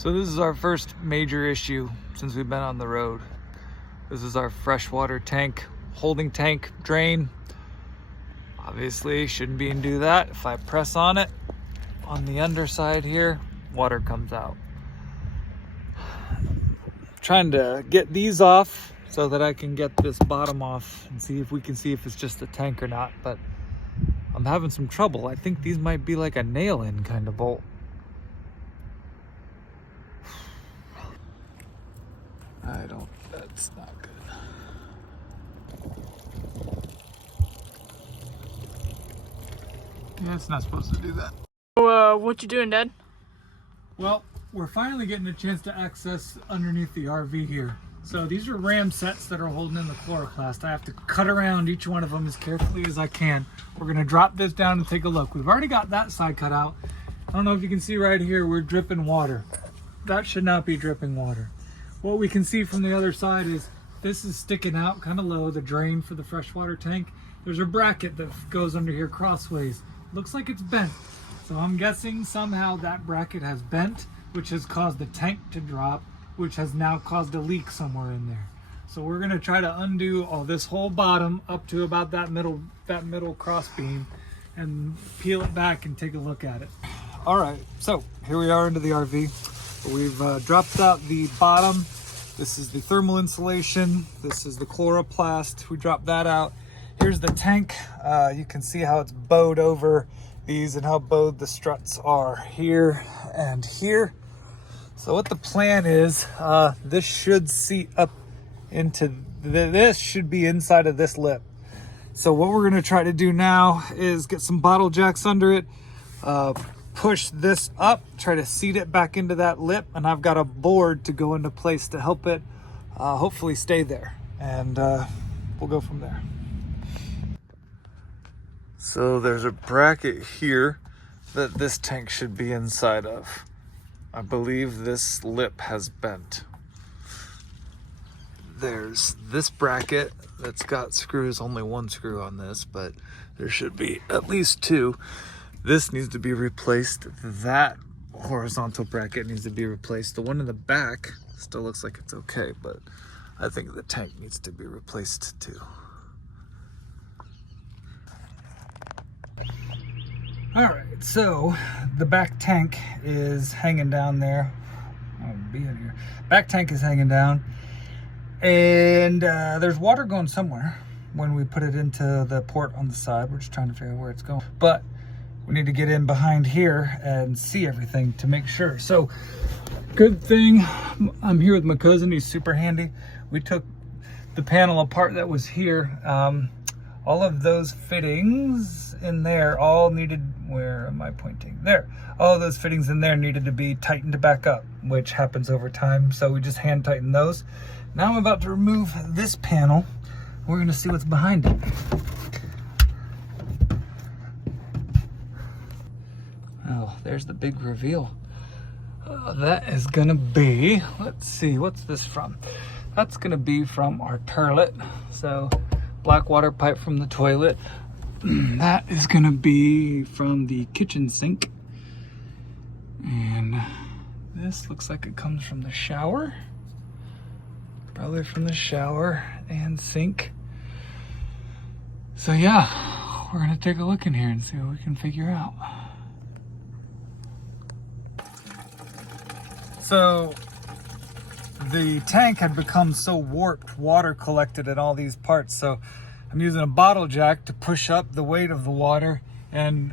So this is our first major issue since we've been on the road. This is our freshwater tank, holding tank drain. Obviously shouldn't be and do that. If I press on it, on the underside here, water comes out. Trying to get these off so that I can get this bottom off and see if we can see if it's just the tank or not, but I'm having some trouble. I think these might be like a nail-in kind of bolt. That's not good. Yeah, it's not supposed to do that. So, what you doing, Dad? Well, we're finally getting a chance to access underneath the RV here. So these are ram sets that are holding in the chloroplast. I have to cut around each one of them as carefully as I can. We're gonna drop this down and take a look. We've already got that side cut out. I don't know if you can see right here, we're dripping water. That should not be dripping water. What we can see from the other side is this is sticking out kind of low, the drain for the freshwater tank. There's a bracket that goes under here crossways. Looks like it's bent. So I'm guessing somehow that bracket has bent, which has caused the tank to drop, which has now caused a leak somewhere in there. So we're gonna try to undo all this whole bottom up to about that middle cross beam and peel it back and take a look at it. All right, so here we are into the RV. We've dropped out the bottom. This is the thermal insulation. This is the chloroplast. We dropped that out. Here's the tank. You can see how it's bowed over these and how bowed the struts are here and here. So what the plan is, this should seat up into this should be inside of this lip. So what we're gonna try to do now is get some bottle jacks under it, push this up, try to seat it back into that lip, and I've got a board to go into place to help it hopefully stay there, and we'll go from there. So there's a bracket here that this tank should be inside of. I believe this lip has bent. There's this bracket that's got screws, only one screw on this, but there should be at least two. This needs to be replaced. That horizontal bracket needs to be replaced. The one in the back still looks like it's okay, but I think the tank needs to be replaced too. All right, so the back tank is hanging down there. I'll be in here. Back tank is hanging down, and there's water going somewhere when we put it into the port on the side. We're just trying to figure out where it's going, but we need to get in behind here and see everything to make sure. So good thing I'm here with my cousin. He's super handy. We took the panel apart that was here. All of those fittings in there all needed, where am I pointing? There. All of those fittings in there needed to be tightened back up, which happens over time. So we just hand tighten those. Now I'm about to remove this panel. We're gonna see what's behind it. Oh, there's the big reveal. That is gonna be, let's see, what's this from? That's gonna be from our toilet. So black water pipe from the toilet. That is gonna be from the kitchen sink. And this looks like it comes from the shower. Probably from the shower and sink. So yeah, we're gonna take a look in here and see what we can figure out. So the tank had become so warped, water collected in all these parts. So I'm using a bottle jack to push up the weight of the water, and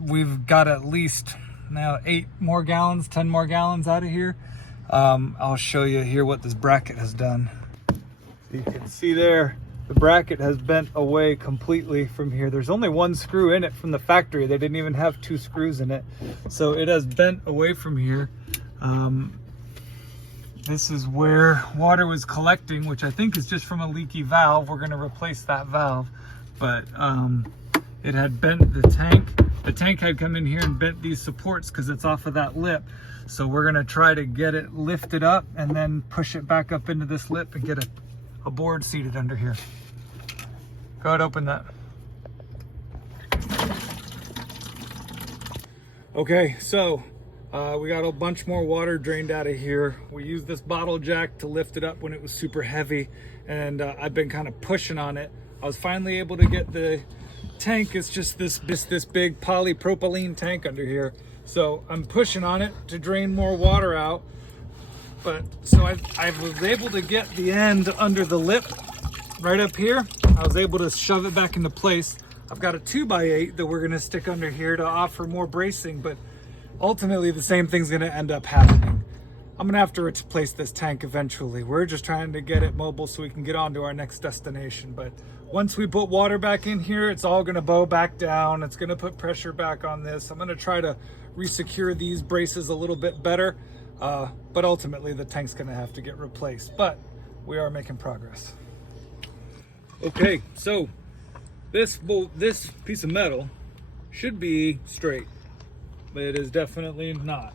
we've got at least now 8 more gallons, 10 more gallons out of here. I'll show you here what this bracket has done. So you can see there, the bracket has bent away completely from here. There's only one screw in it from the factory. They didn't even have 2 screws in it. So it has bent away from here. This is where water was collecting, which I think is just from a leaky valve. We're gonna replace that valve, but it had bent the tank. The tank had come in here and bent these supports because it's off of that lip. So we're gonna try to get it lifted up and then push it back up into this lip and get a board seated under here. Go ahead, open that. Okay, so We got a bunch more water drained out of here. We used this bottle jack to lift it up when it was super heavy, and I've been kind of pushing on it. I was finally able to get the tank. It's just this big polypropylene tank under here. So I'm pushing on it to drain more water out. But so I was able to get the end under the lip right up here. I was able to shove it back into place. I've got a 2x8 that we're gonna stick under here to offer more bracing, but ultimately the same thing's gonna end up happening. I'm gonna have to replace this tank eventually. We're just trying to get it mobile so we can get on to our next destination. But once we put water back in here, it's all gonna bow back down. It's gonna put pressure back on this. I'm gonna try to re-secure these braces a little bit better, but ultimately the tank's gonna have to get replaced. But we are making progress. Okay, so this piece of metal should be straight, but it is definitely not.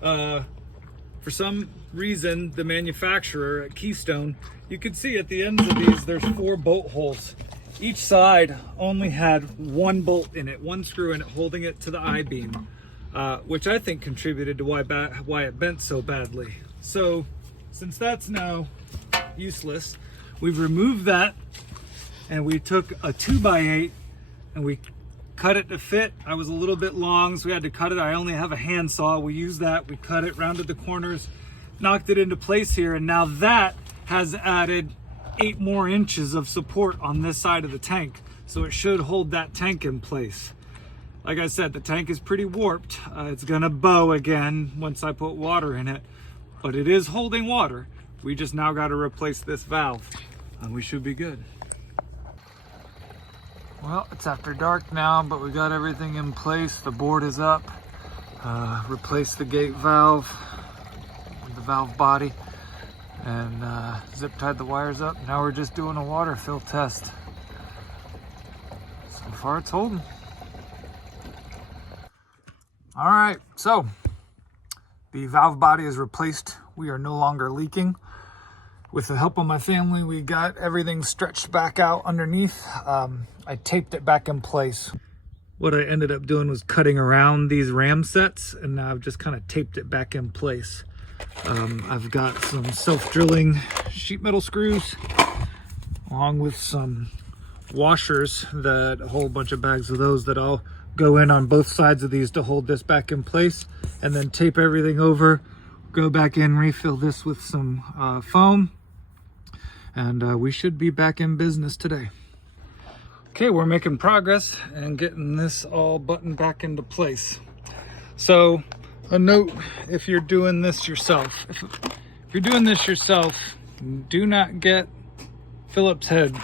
For some reason, the manufacturer at Keystone, you can see at the ends of these, there's 4 bolt holes. Each side only had 1 bolt in it, 1 screw in it, holding it to the I-beam, which I think contributed to why it bent so badly. So since that's now useless, we've removed that, and we took a 2x8 and we cut it to fit. I was a little bit long, so we had to cut it. I only have a handsaw. We used that, we cut it, rounded the corners, knocked it into place here, and now that has added 8 more inches of support on this side of the tank. So it should hold that tank in place. Like I said, the tank is pretty warped. It's gonna bow again once I put water in it, but it is holding water. We just now gotta replace this valve, and we should be good. Well, it's after dark now, but we got everything in place. The board is up. Replaced the gate valve, the valve body, and zip tied the wires up. Now we're just doing a water fill test. So far it's holding. All right, so the valve body is replaced. We are no longer leaking. With the help of my family, we got everything stretched back out underneath. I taped it back in place. What I ended up doing was cutting around these ram sets, and now I've just kind of taped it back in place. I've got some self-drilling sheet metal screws, along with some washers, that a whole bunch of bags of those that I'll go in on both sides of these to hold this back in place, and then tape everything over, go back in, refill this with some foam, and we should be back in business today. Okay, we're making progress and getting this all buttoned back into place. So a note, if you're doing this yourself, if you're doing this yourself, do not get Phillips head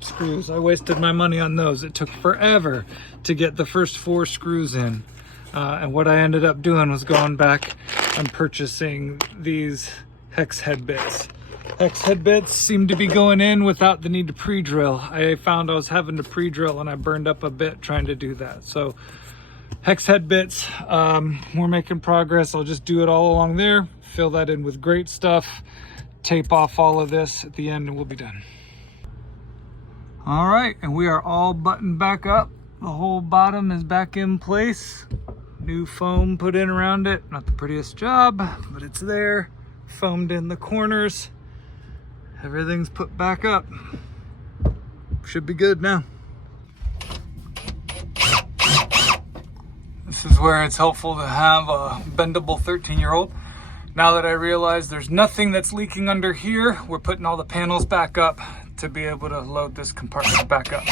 screws. I wasted my money on those. It took forever to get the first 4 screws in. And what I ended up doing was going back and purchasing these hex head bits. Hex head bits seem to be going in without the need to pre-drill. I found I was having to pre-drill, and I burned up a bit trying to do that. So hex head bits, we're making progress. I'll just do it all along there, fill that in with great stuff, tape off all of this at the end, and we'll be done. All right, and we are all buttoned back up. The whole bottom is back in place. New foam put in around it. Not the prettiest job, but it's there. Foamed in the corners. Everything's put back up. Should be good now. This is where it's helpful to have a bendable 13-year-old. Now that I realize there's nothing that's leaking under here, we're putting all the panels back up to be able to load this compartment back up.